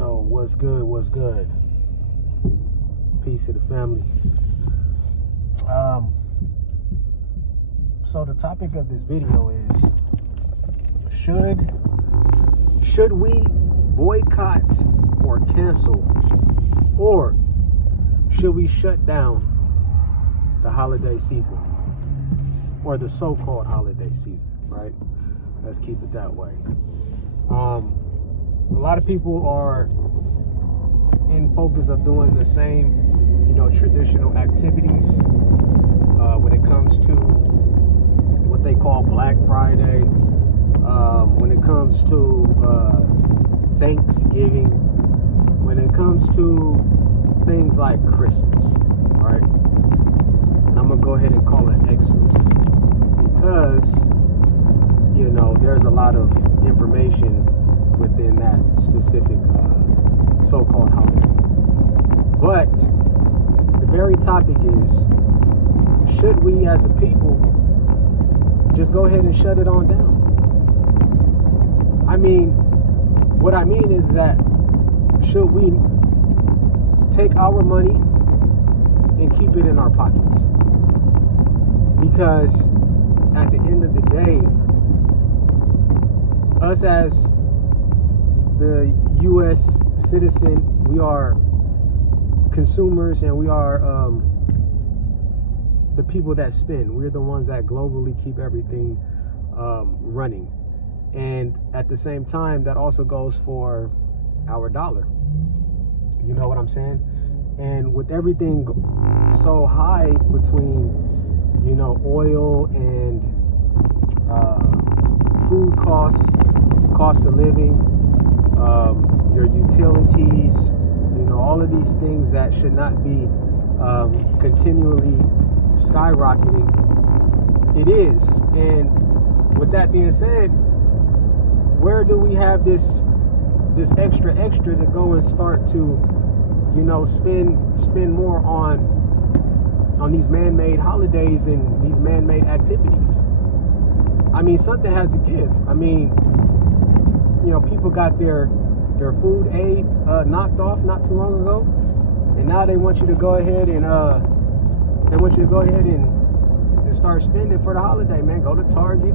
Yo, what's good? What's good? Peace to the family. So the topic of this video is should we boycott or cancel, or should we shut down the holiday season, or the so-called holiday season, right? Let's keep it that way. A lot of people are in focus of doing the same, traditional activities when it comes to what they call Black Friday, when it comes to Thanksgiving, when it comes to things like Christmas, right? And I'm gonna go ahead and call it Xmas because, there's a lot of information within that specific so-called holiday. But the very topic is, should we as a people just go ahead and shut it on down? What I mean is that, should we take our money and keep it in our pockets? Because at the end of the day, us as the U.S. citizen, we are consumers, and we are the people that spend. We're the ones that globally keep everything running. And at the same time, that also goes for our dollar. You know what I'm saying? And with everything so high between, oil and food costs, cost of living, your utilities, all of these things that should not be continually skyrocketing, it is. And with that being said, where do we have this extra to go and start to, spend more on these man-made holidays and these man-made activities? Something has to give. People got their food aid knocked off not too long ago, and now they want you to go ahead and start spending for the holiday, man. Go to Target,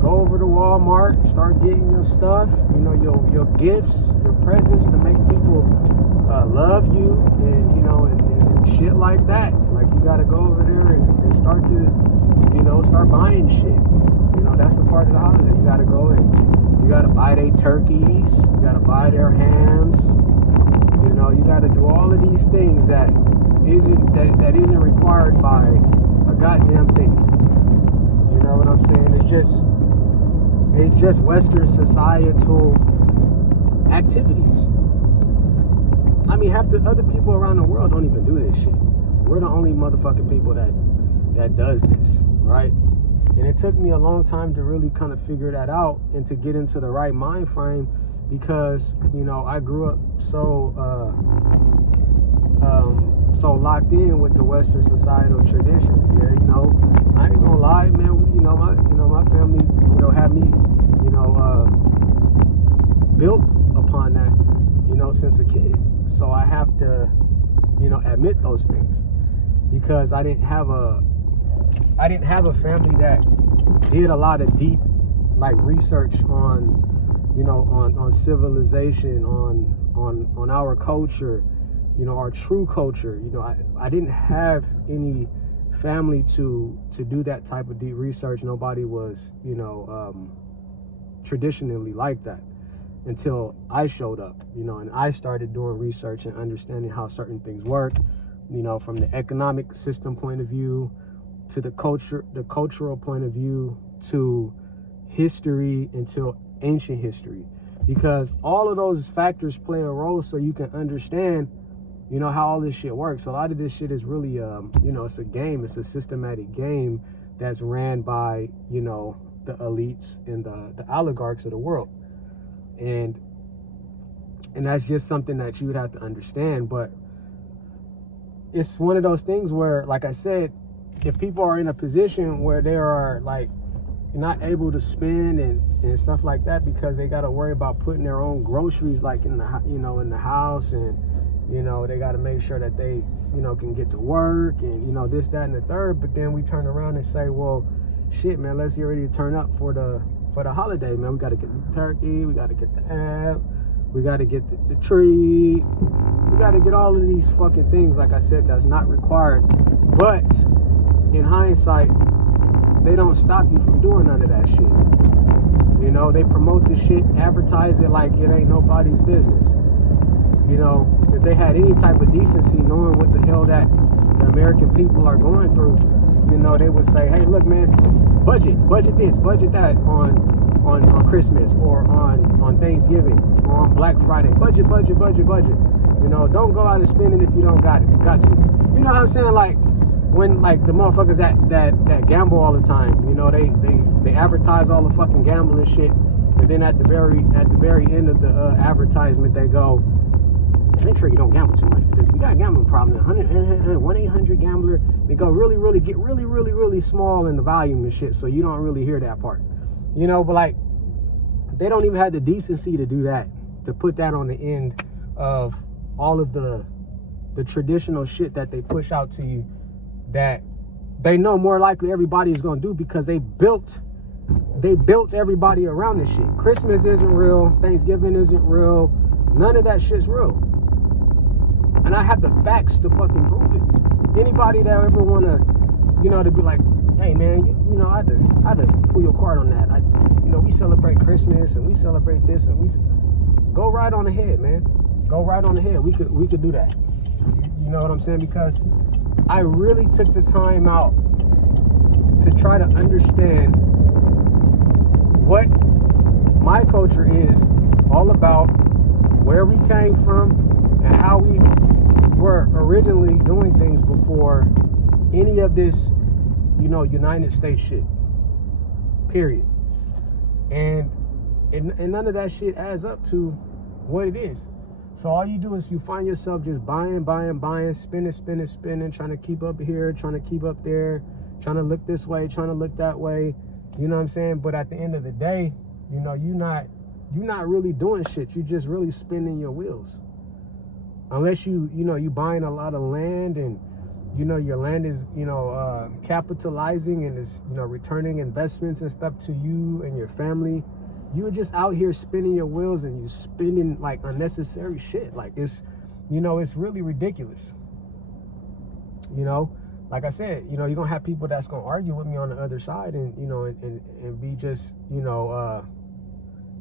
go over to Walmart, start getting your stuff, your gifts, your presents to make people love you, and shit like that. Like, you gotta go over there and start to start buying shit. That's a part of the holiday. You gotta go and you gotta buy their turkeys, you gotta buy their hams, you gotta do all of these things that isn't required by a goddamn thing. You know what I'm saying? It's just Western societal activities. Half the other people around the world don't even do this shit. We're the only motherfucking people that does this, right? And it took me a long time to really kind of figure that out and to get into the right mind frame, because I grew up so locked in with the Western societal traditions. Yeah, I ain't gonna lie, man. My family, had me, built upon that, since a kid. So I have to, admit those things, because I didn't have a family that did a lot of deep, research on, on civilization, on our culture, our true culture. I didn't have any family to do that type of deep research. Nobody was, traditionally like that until I showed up, and I started doing research and understanding how certain things work, from the economic system point of view, to the cultural point of view, to history, until ancient history, because all of those factors play a role, so you can understand, how all this shit works. A lot of this shit is really, it's a game. It's a systematic game that's ran by, the elites and the oligarchs of the world. And that's just something that you would have to understand. But it's one of those things where, like I said, if people are in a position where they are not able to spend and stuff like that because they got to worry about putting their own groceries like in the in the house, and they got to make sure that they can get to work, and this, that, and the third. But then we turn around and say, well, shit, man, let's get ready to turn up for the holiday, man. We got to get the turkey, we got to get the app, we got to get the tree, we got to get all of these fucking things, like I said, that's not required. But in hindsight, they don't stop you from doing none of that shit. They promote the shit, advertise it like it ain't nobody's business. If they had any type of decency, knowing what the hell that the American people are going through, they would say, hey, look, man, budget this, budget that on Christmas, or on Thanksgiving, or on Black Friday. Budget. Don't go out and spend it if you don't got to. You know what I'm saying? Like, when like the motherfuckers that gamble all the time, they advertise all the fucking gambling shit, and then at the very end of the advertisement they go, make sure you don't gamble too much, because if you got a gambling problem, 1-800-GAMBLER, they go get really small in the volume and shit, so you don't really hear that part. But like, they don't even have the decency to do that, to put that on the end of all of the traditional shit that they push out to you, that they know more likely everybody is going to do, because they built everybody around this shit. Christmas isn't real, Thanksgiving isn't real, none of that shit's real. And I have the facts to fucking prove it. Anybody that ever want to, to be like, hey man, I had to pull your card on that. We celebrate Christmas and we celebrate this, and we go right on ahead, man. Go right on ahead. We could do that. You know what I'm saying? Because I really took the time out to try to understand what my culture is all about, where we came from, and how we were originally doing things before any of this, United States shit. Period. And none of that shit adds up to what it is. So all you do is you find yourself just buying, spending, trying to keep up here, trying to keep up there, trying to look this way, trying to look that way. You know what I'm saying? But at the end of the day, you're not really doing shit. You're just really spinning your wheels. Unless you buying a lot of land, and your land is capitalizing and is returning investments and stuff to you and your family. You're just out here spinning your wheels, and you spending like unnecessary shit. Like, it's it's really ridiculous. Like I said, you're gonna have people that's gonna argue with me on the other side, and and be just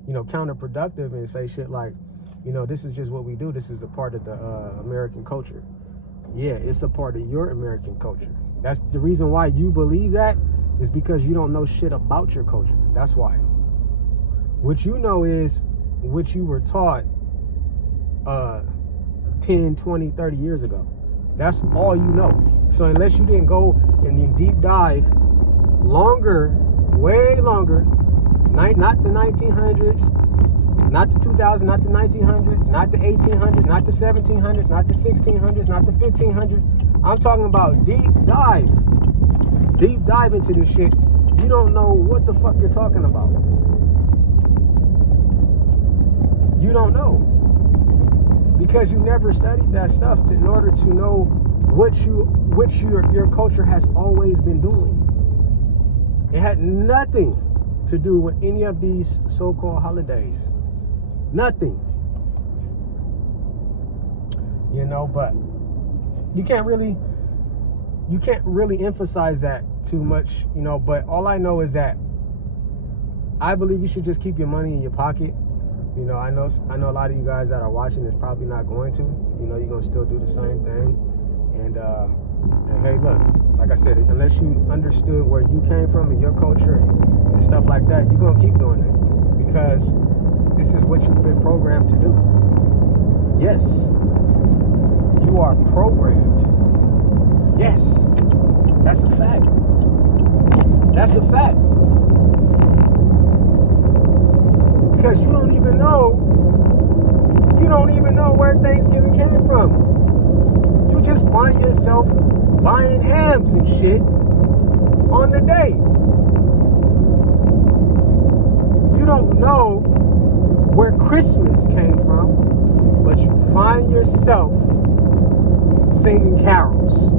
counterproductive, and say shit like, this is just what we do. This is a part of the American culture. Yeah, it's a part of your American culture. That's the reason why you believe that, is because you don't know shit about your culture. That's why. What you know is what you were taught 10, 20, 30 years ago. That's all you know. So unless you didn't go and you deep dive longer, way longer, not the 1900s, not the 2000s, not the 1900s, not the 1800s, not the 1700s, not the 1600s, not the 1500s. I'm talking about deep dive into this shit. You don't know what the fuck you're talking about. You don't know, because you never studied that stuff in order to know what your culture has always been doing. It had nothing to do with any of these so-called holidays. Nothing. But you can't really emphasize that too much, but all I know is that I believe you should just keep your money in your pocket. I know a lot of you guys that are watching is probably not going to. You're going to still do the same thing. And hey, look, like I said, unless you understood where you came from and your culture and stuff like that, you're going to keep doing it, because this is what you've been programmed to do. Yes, you are programmed. Yes, that's a fact. That's a fact. Because you don't even know where Thanksgiving came from. You just find yourself buying hams and shit on the day. don't know where Christmas came from, but you find yourself singing carols,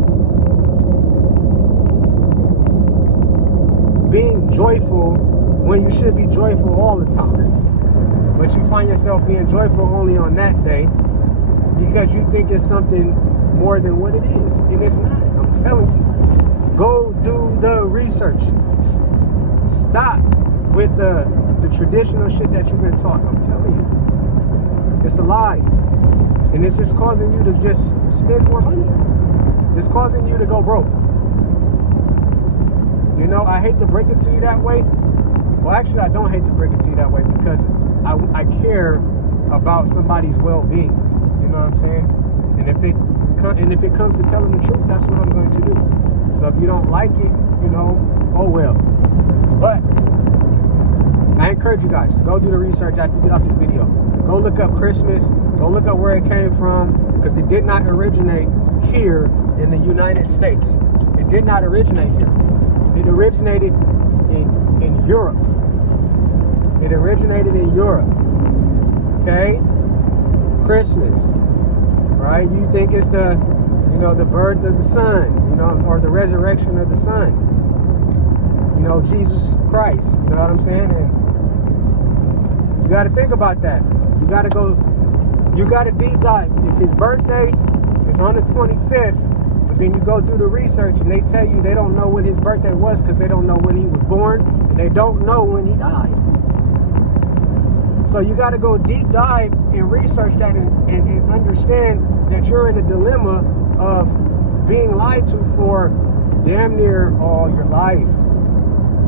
being joyful when you should be joyful all the time, but you find yourself being joyful only on that day because you think it's something more than what it is, and it's not. I'm telling you, go do the research. Stop with the traditional shit that you've been taught. I'm telling you, it's a lie, and it's just causing you to just spend more money. It's causing you to go broke. You know, I hate to break it to you that way. Well, actually, I don't hate to break it to you that way because I care about somebody's well-being. You know what I'm saying? And if it comes to telling the truth, that's what I'm going to do. So if you don't like it, you know, oh well. But I encourage you guys to go do the research after you get off this video. Go look up Christmas. Go look up where it came from, because it did not originate here in the United States. It did not originate here. It originated in Europe. It originated in Europe. Okay? Christmas. Right? You think it's the birth of the sun, or the resurrection of the sun. Jesus Christ. You know what I'm saying? And you got to think about that. You got to deep dive. If his birthday is on the 25th, but then you go do the research and they tell you they don't know when his birthday was because they don't know when he was born and they don't know when he died. So you got to go deep dive and research that and understand that you're in a dilemma of being lied to for damn near all your life.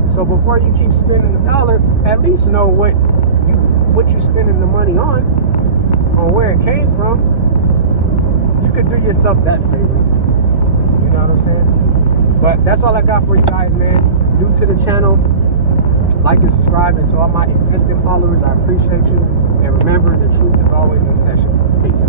So before you keep spending the dollar, at least know what you're spending the money on where it came from. You could do yourself that favor. You know what I'm saying? But that's all I got for you guys, man. New to the channel, like and subscribe. And to all my existing followers, I appreciate you. And remember, the truth is always in session. Peace.